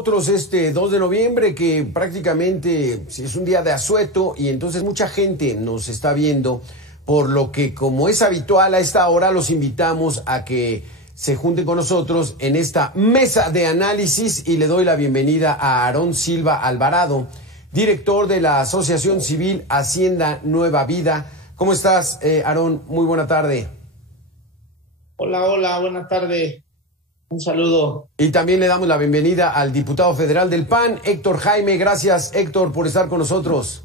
Nosotros este 2 de noviembre, que prácticamente es un día de asueto y entonces mucha gente nos está viendo, por lo que como es habitual a esta hora los invitamos a que se junten con nosotros en esta mesa de análisis y le doy la bienvenida a Aarón Silva Alvarado, director de la Asociación Civil Hacienda Nueva Vida. ¿Cómo estás, Aarón? Muy buena tarde. Hola, buena tarde. Un saludo. Y también le damos la bienvenida al diputado federal del PAN, Héctor Jaime. Gracias, Héctor, por estar con nosotros.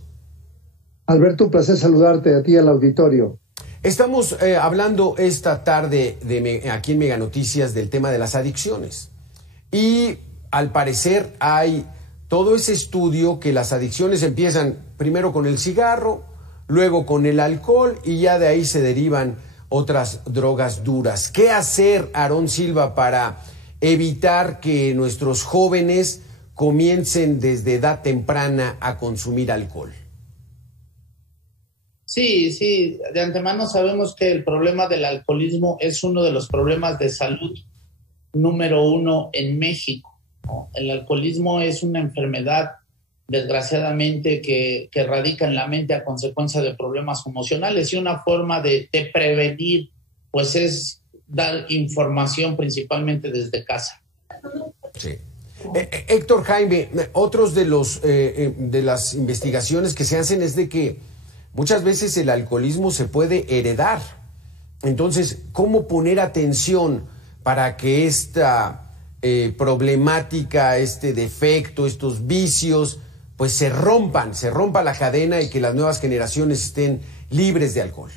Alberto, un placer saludarte a ti y al auditorio. Estamos hablando esta tarde aquí en Mega Noticias del tema de las adicciones. Y al parecer hay todo ese estudio que las adicciones empiezan primero con el cigarro, luego con el alcohol y ya de ahí se derivan otras drogas duras. ¿Qué hacer, Aarón Silva, para evitar que nuestros jóvenes comiencen desde edad temprana a consumir alcohol? Sí, de antemano sabemos que el problema del alcoholismo es uno de los problemas de salud número 1 en México, ¿no? El alcoholismo es una enfermedad, desgraciadamente, que radica en la mente a consecuencia de problemas emocionales, y una forma de prevenir, pues, es dar información principalmente desde casa. Sí. Héctor Jaime, otros de las investigaciones que se hacen es de que muchas veces el alcoholismo se puede heredar. Entonces, ¿cómo poner atención para que esta problemática, este defecto, estos vicios, pues se rompa la cadena y que las nuevas generaciones estén libres de alcohol?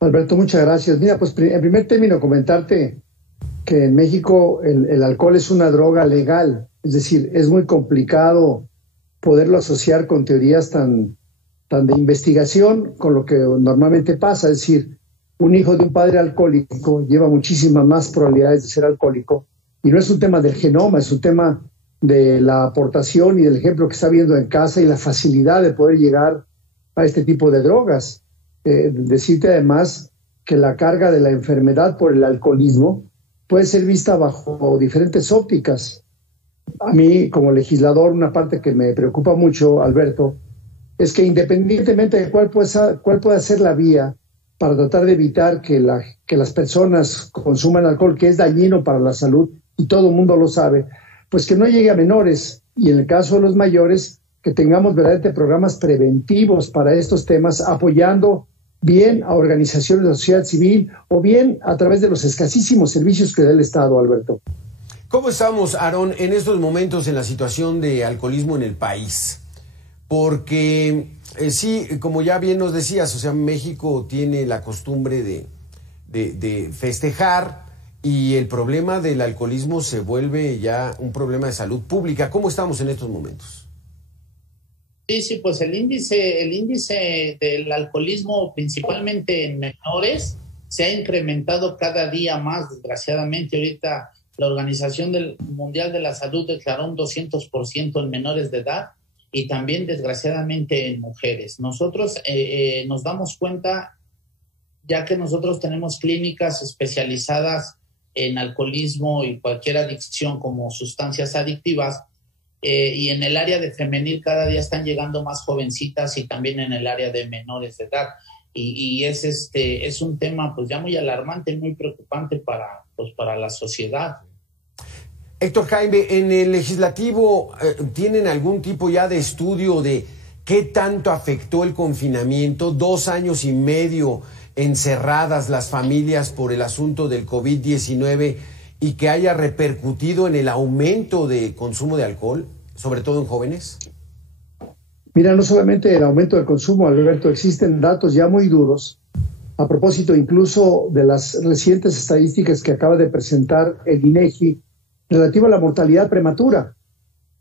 Alberto, muchas gracias. Mira, pues en primer término comentarte que en México el alcohol es una droga legal, es decir, es muy complicado poderlo asociar con teorías tan de investigación con lo que normalmente pasa, es decir, un hijo de un padre alcohólico lleva muchísimas más probabilidades de ser alcohólico, y no es un tema del genoma, es un tema de la aportación y del ejemplo que está viendo en casa y la facilidad de poder llegar a este tipo de drogas. Decirte además que la carga de la enfermedad por el alcoholismo puede ser vista bajo diferentes ópticas. A mí, como legislador, una parte que me preocupa mucho, Alberto, es que independientemente de cuál pueda ser la vía para tratar de evitar que las personas consuman alcohol, que es dañino para la salud, y todo el mundo lo sabe, pues que no llegue a menores, y en el caso de los mayores, que tengamos verdaderamente programas preventivos para estos temas, apoyando bien a organizaciones de la sociedad civil o bien a través de los escasísimos servicios que da el Estado, Alberto. ¿Cómo estamos, Aarón, en estos momentos en la situación de alcoholismo en el país? Porque sí, como ya bien nos decías, o sea, México tiene la costumbre de festejar, y el problema del alcoholismo se vuelve ya un problema de salud pública. ¿Cómo estamos en estos momentos? Sí, pues el índice del alcoholismo, principalmente en menores, se ha incrementado cada día más, desgraciadamente. Ahorita la Organización Mundial de la Salud declaró un 200% en menores de edad, y también, desgraciadamente, en mujeres. Nosotros nos damos cuenta, ya que nosotros tenemos clínicas especializadas en alcoholismo y cualquier adicción como sustancias adictivas, y en el área de femenil cada día están llegando más jovencitas, y también en el área de menores de edad. Y es un tema pues ya muy alarmante, muy preocupante para la sociedad. Héctor Jaime, ¿en el legislativo tienen algún tipo ya de estudio de qué tanto afectó el confinamiento? 2 años y medio encerradas las familias por el asunto del COVID-19, y que haya repercutido en el aumento de consumo de alcohol, sobre todo en jóvenes. Mira, no solamente el aumento del consumo, Alberto, existen datos ya muy duros, a propósito incluso de las recientes estadísticas que acaba de presentar el INEGI relativo a la mortalidad prematura.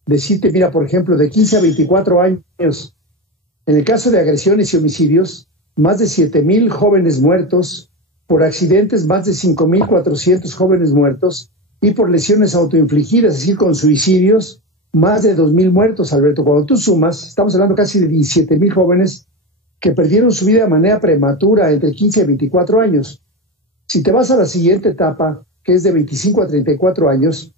Decirte, mira, por ejemplo, de 15 a 24 años, en el caso de agresiones y homicidios, más de 7,000 jóvenes muertos, por accidentes más de 5,400 jóvenes muertos, y por lesiones autoinfligidas, es decir, con suicidios, más de 2,000 muertos, Alberto. Cuando tú sumas, estamos hablando casi de 17,000 jóvenes que perdieron su vida de manera prematura entre 15 y 24 años. Si te vas a la siguiente etapa, que es de 25 a 34 años,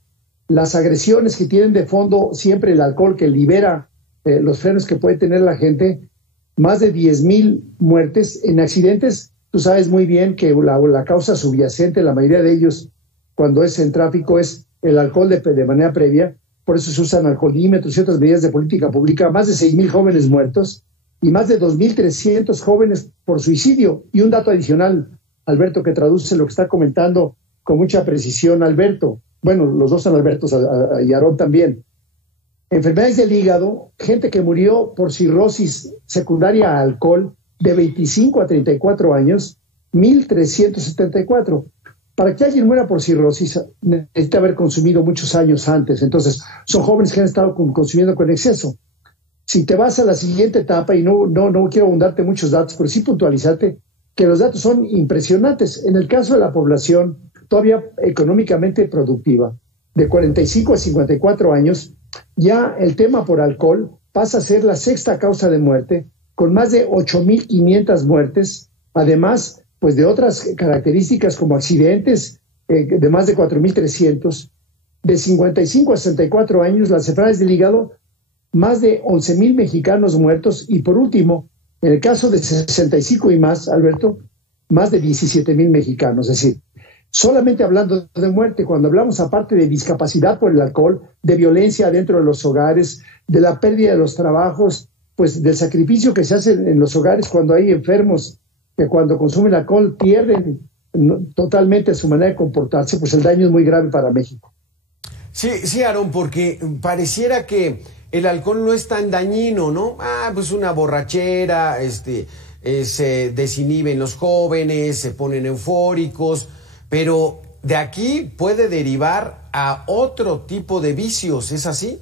las agresiones que tienen de fondo siempre el alcohol, que libera los frenos que puede tener la gente, más de 10,000 muertes en accidentes. Tú sabes muy bien que la causa subyacente, la mayoría de ellos, cuando es en tráfico, es el alcohol de manera previa. Por eso se usan alcoholímetros y otras medidas de política pública. Más de 6,000 jóvenes muertos y más de 2,300 jóvenes por suicidio. Y un dato adicional, Alberto, que traduce lo que está comentando con mucha precisión Alberto. Bueno, los dos son Albertos y Aarón también. Enfermedades del hígado, gente que murió por cirrosis secundaria a alcohol de 25 a 34 años, 1,374. Para que alguien muera por cirrosis necesita haber consumido muchos años antes. Entonces, son jóvenes que han estado consumiendo con exceso. Si te vas a la siguiente etapa, y no quiero abundarte muchos datos, pero sí puntualizarte que los datos son impresionantes. En el caso de la población todavía económicamente productiva, de 45 a 54 años, ya el tema por alcohol pasa a ser la sexta causa de muerte, con más de 8,500 muertes, además pues de otras características como accidentes de más de 4,300. De 55 a 64 años, las enfermedades del hígado, más de 11,000 mexicanos muertos, y por último, en el caso de 65 y más, Alberto, más de 17,000 mexicanos. Es decir, solamente hablando de muerte, cuando hablamos aparte de discapacidad por el alcohol, de violencia dentro de los hogares, de la pérdida de los trabajos, pues del sacrificio que se hace en los hogares cuando hay enfermos que cuando consumen alcohol pierden totalmente su manera de comportarse, pues el daño es muy grave para México. Sí, Aarón, porque pareciera que el alcohol no es tan dañino, ¿no? Pues una borrachera, se desinhiben los jóvenes, se ponen eufóricos, pero de aquí puede derivar a otro tipo de vicios, ¿es así?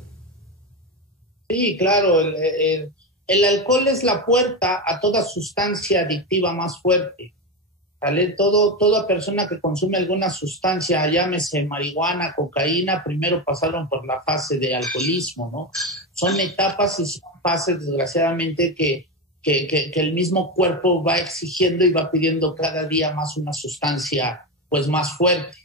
Sí, claro, el alcohol es la puerta a toda sustancia adictiva más fuerte, ¿vale? Toda persona que consume alguna sustancia, llámese marihuana, cocaína, primero pasaron por la fase de alcoholismo, ¿no? Son etapas y son fases, desgraciadamente, que el mismo cuerpo va exigiendo y va pidiendo cada día más una sustancia, pues más fuerte,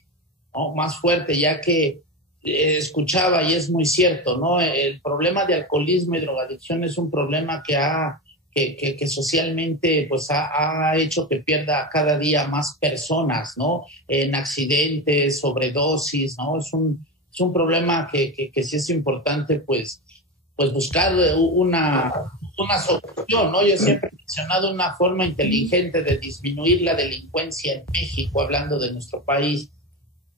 ¿no? Más fuerte, ya que escuchaba, y es muy cierto, ¿no? El problema de alcoholismo y drogadicción es un problema que socialmente pues ha hecho que pierda cada día más personas, ¿no? En accidentes, sobredosis, ¿no? Es un problema que sí es importante pues buscar una solución, ¿no? Yo siempre he mencionado una forma inteligente de disminuir la delincuencia en México, hablando de nuestro país,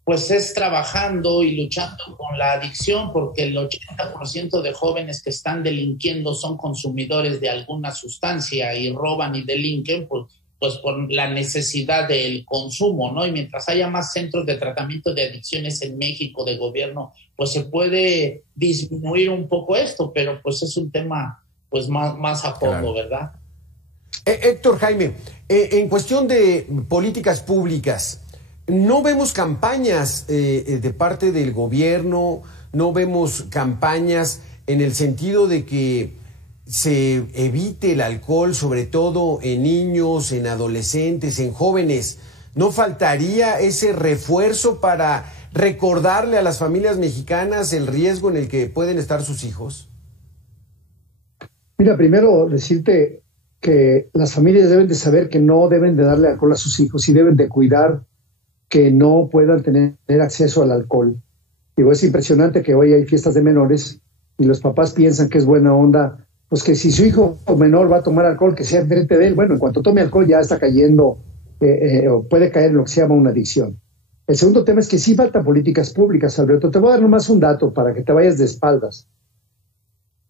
pues es trabajando y luchando con la adicción, porque el 80% de jóvenes que están delinquiendo son consumidores de alguna sustancia y roban y delinquen pues por la necesidad del consumo, ¿no? Y mientras haya más centros de tratamiento de adicciones en México, de gobierno, pues se puede disminuir un poco esto, pero pues es un tema pues más a fondo, claro. ¿Verdad? Héctor Jaime, en cuestión de políticas públicas, no vemos campañas de parte del gobierno, no vemos campañas en el sentido de que se evite el alcohol, sobre todo en niños, en adolescentes, en jóvenes. ¿No faltaría ese refuerzo para recordarle a las familias mexicanas el riesgo en el que pueden estar sus hijos? Mira, primero decirte que las familias deben de saber que no deben de darle alcohol a sus hijos y deben de cuidar que no puedan tener acceso al alcohol. Digo, es impresionante que hoy hay fiestas de menores y los papás piensan que es buena onda, pues que si su hijo menor va a tomar alcohol, que sea enfrente de él. Bueno, en cuanto tome alcohol ya está cayendo, o puede caer en lo que se llama una adicción. El segundo tema es que sí faltan políticas públicas, Alberto. Te voy a dar nomás un dato para que te vayas de espaldas.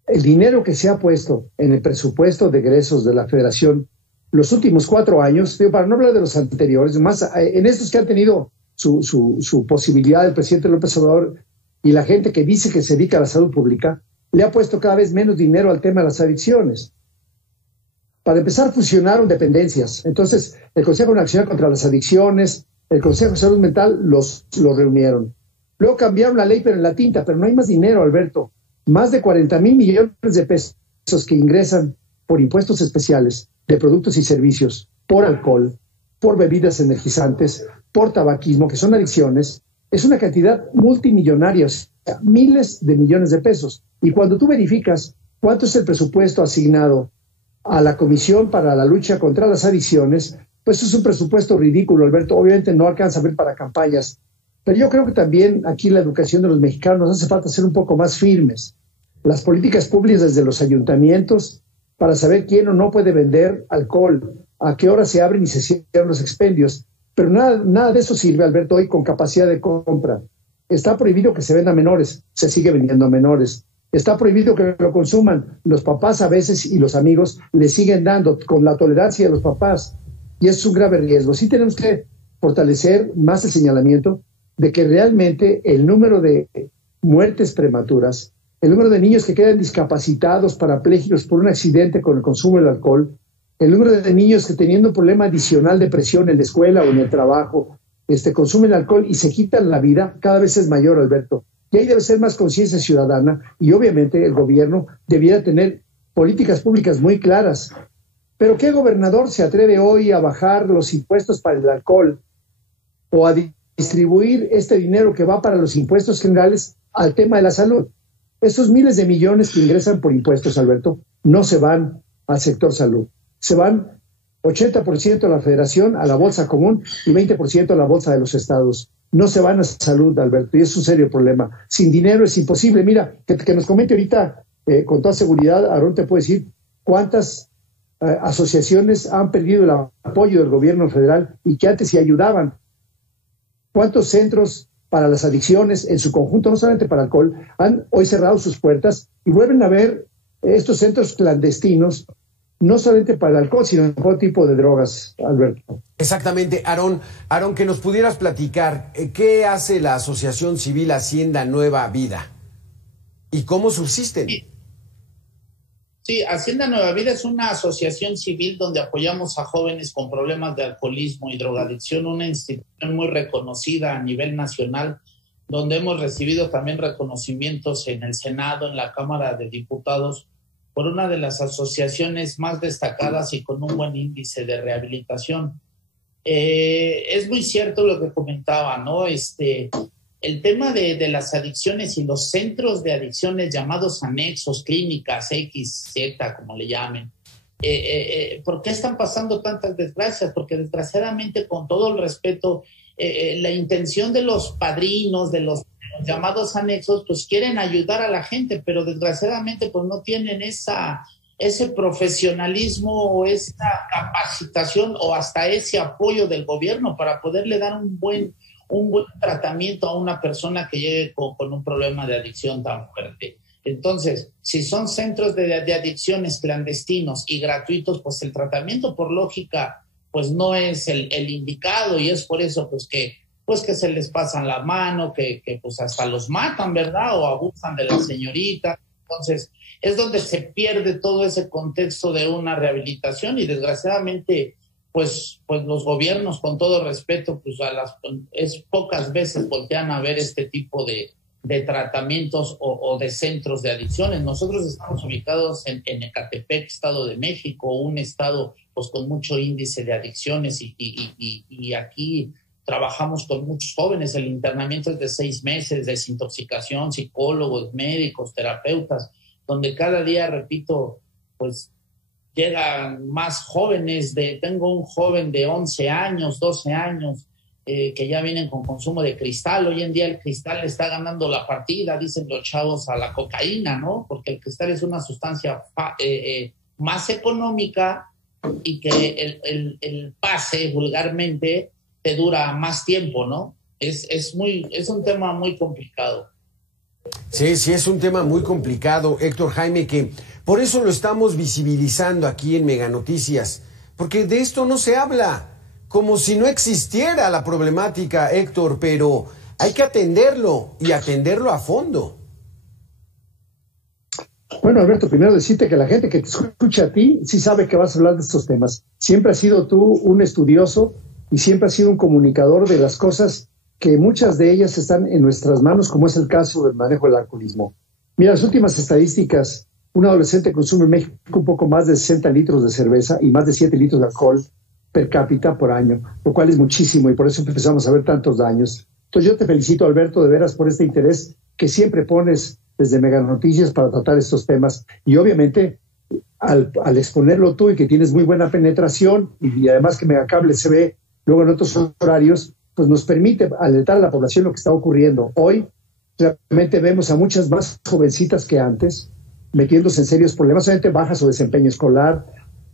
El dinero que se ha puesto en el presupuesto de egresos de la Federación los últimos 4 años, para no hablar de los anteriores, más en estos que han tenido su posibilidad el presidente López Obrador y la gente que dice que se dedica a la salud pública, le ha puesto cada vez menos dinero al tema de las adicciones. Para empezar, fusionaron dependencias. Entonces, el Consejo Nacional contra las Adicciones, el Consejo de Salud Mental los reunieron. Luego cambiaron la ley, pero en la tinta, pero no hay más dinero, Alberto. Más de 40,000 millones de pesos que ingresan por impuestos especiales de productos y servicios, por alcohol, por bebidas energizantes, por tabaquismo, que son adicciones, es una cantidad multimillonaria, o sea, miles de millones de pesos. Y cuando tú verificas cuánto es el presupuesto asignado a la Comisión para la Lucha contra las Adicciones, pues es un presupuesto ridículo, Alberto. Obviamente no alcanza a ver para campañas, pero yo creo que también aquí la educación de los mexicanos nos hace falta ser un poco más firmes. Las políticas públicas desde los ayuntamientos para saber quién o no puede vender alcohol, a qué hora se abren y se cierran los expendios. Pero nada de eso sirve, Alberto, hoy con capacidad de compra. Está prohibido que se venda a menores, se sigue vendiendo a menores. Está prohibido que lo consuman. Los papás a veces y los amigos le siguen dando con la tolerancia de los papás. Y es un grave riesgo. Sí tenemos que fortalecer más el señalamiento de que realmente el número de muertes prematuras, el número de niños que quedan discapacitados, parapléjicos por un accidente con el consumo del alcohol, el número de niños que teniendo un problema adicional de presión en la escuela o en el trabajo, consumen alcohol y se quitan la vida, cada vez es mayor, Alberto. Y ahí debe ser más conciencia ciudadana y obviamente el gobierno debiera tener políticas públicas muy claras. Pero ¿qué gobernador se atreve hoy a bajar los impuestos para el alcohol o a distribuir este dinero que va para los impuestos generales al tema de la salud? Esos miles de millones que ingresan por impuestos, Alberto, no se van al sector salud. Se van 80% a la federación, a la bolsa común y 20% a la bolsa de los estados. No se van a salud, Alberto, y es un serio problema. Sin dinero es imposible. Mira, que nos comente ahorita con toda seguridad, Aarón te puede decir cuántas asociaciones han perdido el apoyo del gobierno federal y que antes sí ayudaban. ¿Cuántos centros para las adicciones en su conjunto, no solamente para alcohol, han hoy cerrado sus puertas y vuelven a ver estos centros clandestinos, no solamente para el alcohol, sino para todo tipo de drogas, Alberto? Exactamente. Aarón, que nos pudieras platicar, ¿qué hace la Asociación Civil Hacienda Nueva Vida? ¿Y cómo subsisten? Sí, Hacienda Nueva Vida es una asociación civil donde apoyamos a jóvenes con problemas de alcoholismo y drogadicción, una institución muy reconocida a nivel nacional, donde hemos recibido también reconocimientos en el Senado, en la Cámara de Diputados, por una de las asociaciones más destacadas y con un buen índice de rehabilitación. Es muy cierto lo que comentaba, ¿no? El tema de las adicciones y los centros de adicciones llamados anexos, clínicas, X, Z, como le llamen. ¿Por qué están pasando tantas desgracias? Porque desgraciadamente, con todo el respeto, la intención de los padrinos, de los llamados anexos, pues quieren ayudar a la gente, pero desgraciadamente pues no tienen ese profesionalismo o esa capacitación o hasta ese apoyo del gobierno para poderle dar un buen tratamiento a una persona que llegue con un problema de adicción tan fuerte. Entonces, si son centros de adicciones clandestinos y gratuitos, pues el tratamiento por lógica pues no es el indicado, y es por eso que se les pasan la mano, que pues hasta los matan, ¿verdad? O abusan de la señorita. Entonces, es donde se pierde todo ese contexto de una rehabilitación y desgraciadamente pues los gobiernos, con todo respeto, pues es pocas veces voltean a ver este tipo de tratamientos o de centros de adicciones. Nosotros estamos ubicados en Ecatepec, Estado de México, un estado pues con mucho índice de adicciones y aquí trabajamos con muchos jóvenes. El internamiento es de 6 meses, desintoxicación, psicólogos, médicos, terapeutas, donde cada día, repito, pues llegan más jóvenes. Tengo un joven de 11 años, 12 años, que ya vienen con consumo de cristal. Hoy en día el cristal le está ganando la partida, dicen los chavos, a la cocaína, ¿no? Porque el cristal es una sustancia más económica y que el pase vulgarmente te dura más tiempo, ¿no? Es un tema muy complicado. Sí, es un tema muy complicado, Héctor Jaime, que por eso lo estamos visibilizando aquí en Mega Noticias, porque de esto no se habla, como si no existiera la problemática, Héctor, pero hay que atenderlo y atenderlo a fondo. Bueno, Alberto, primero decirte que la gente que te escucha a ti sí sabe que vas a hablar de estos temas. Siempre has sido tú un estudioso y siempre has sido un comunicador de las cosas que muchas de ellas están en nuestras manos, como es el caso del manejo del alcoholismo. Mira, las últimas estadísticas: un adolescente consume en México un poco más de 60 litros de cerveza y más de 7 litros de alcohol per cápita por año, lo cual es muchísimo y por eso empezamos a ver tantos daños. Entonces yo te felicito, Alberto, de veras por este interés que siempre pones desde Mega Noticias para tratar estos temas. Y obviamente al exponerlo tú y que tienes muy buena penetración y además que Megacable se ve luego en otros horarios, pues nos permite alertar a la población lo que está ocurriendo. Hoy realmente vemos a muchas más jovencitas que antes metiéndose en serios problemas, obviamente baja su desempeño escolar,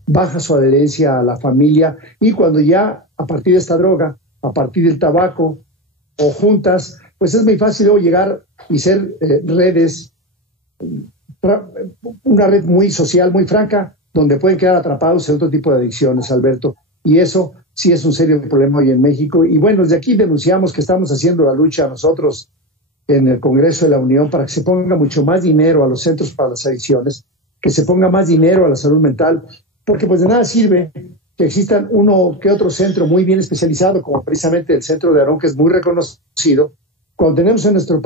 baja su adherencia a la familia, y cuando ya a partir de esta droga, a partir del tabaco o juntas, pues es muy fácil luego llegar y ser redes, una red muy social, muy franca, donde pueden quedar atrapados en otro tipo de adicciones, Alberto. Y eso sí es un serio problema hoy en México. Y bueno, desde aquí denunciamos que estamos haciendo la lucha nosotros en el Congreso de la Unión para que se ponga mucho más dinero a los centros para las adicciones, que se ponga más dinero a la salud mental, porque pues de nada sirve que existan uno que otro centro muy bien especializado, como precisamente el Centro de Aarón, que es muy reconocido, cuando tenemos en nuestro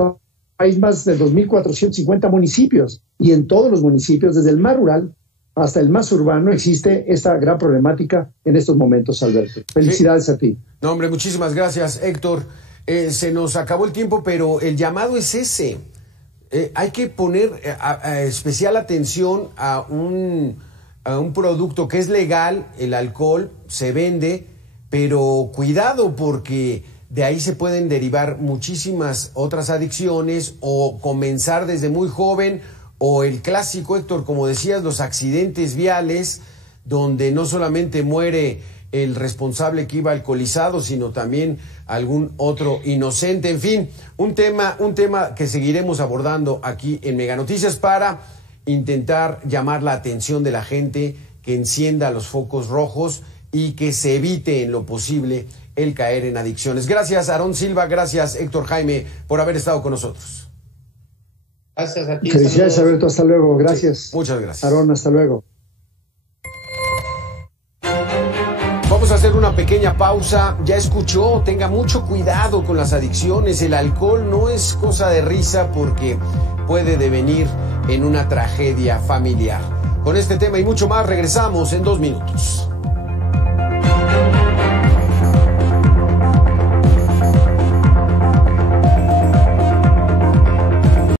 país más de 2.450 municipios, y en todos los municipios, desde el más rural hasta el más urbano, existe esta gran problemática en estos momentos, Alberto. Felicidades a ti. No, hombre, muchísimas gracias, Héctor. Se nos acabó el tiempo, pero el llamado es ese. Hay que poner especial atención a un producto que es legal, el alcohol, se vende, pero cuidado porque de ahí se pueden derivar muchísimas otras adicciones o comenzar desde muy joven, o el clásico, Héctor, como decías, los accidentes viales, donde no solamente muere el responsable que iba alcoholizado, sino también algún otro inocente. En fin, un tema que seguiremos abordando aquí en Mega Noticias para intentar llamar la atención de la gente, que encienda los focos rojos y que se evite en lo posible el caer en adicciones. Gracias, Aarón Silva, gracias, Héctor Jaime, por haber estado con nosotros. Gracias a ti. Felicidades, Alberto, hasta luego, gracias. Sí, muchas gracias. Aarón, hasta luego. Vamos a hacer una pequeña pausa. Ya escuchó, tenga mucho cuidado con las adicciones. El alcohol no es cosa de risa porque puede devenir en una tragedia familiar. Con este tema y mucho más regresamos en 2 minutos.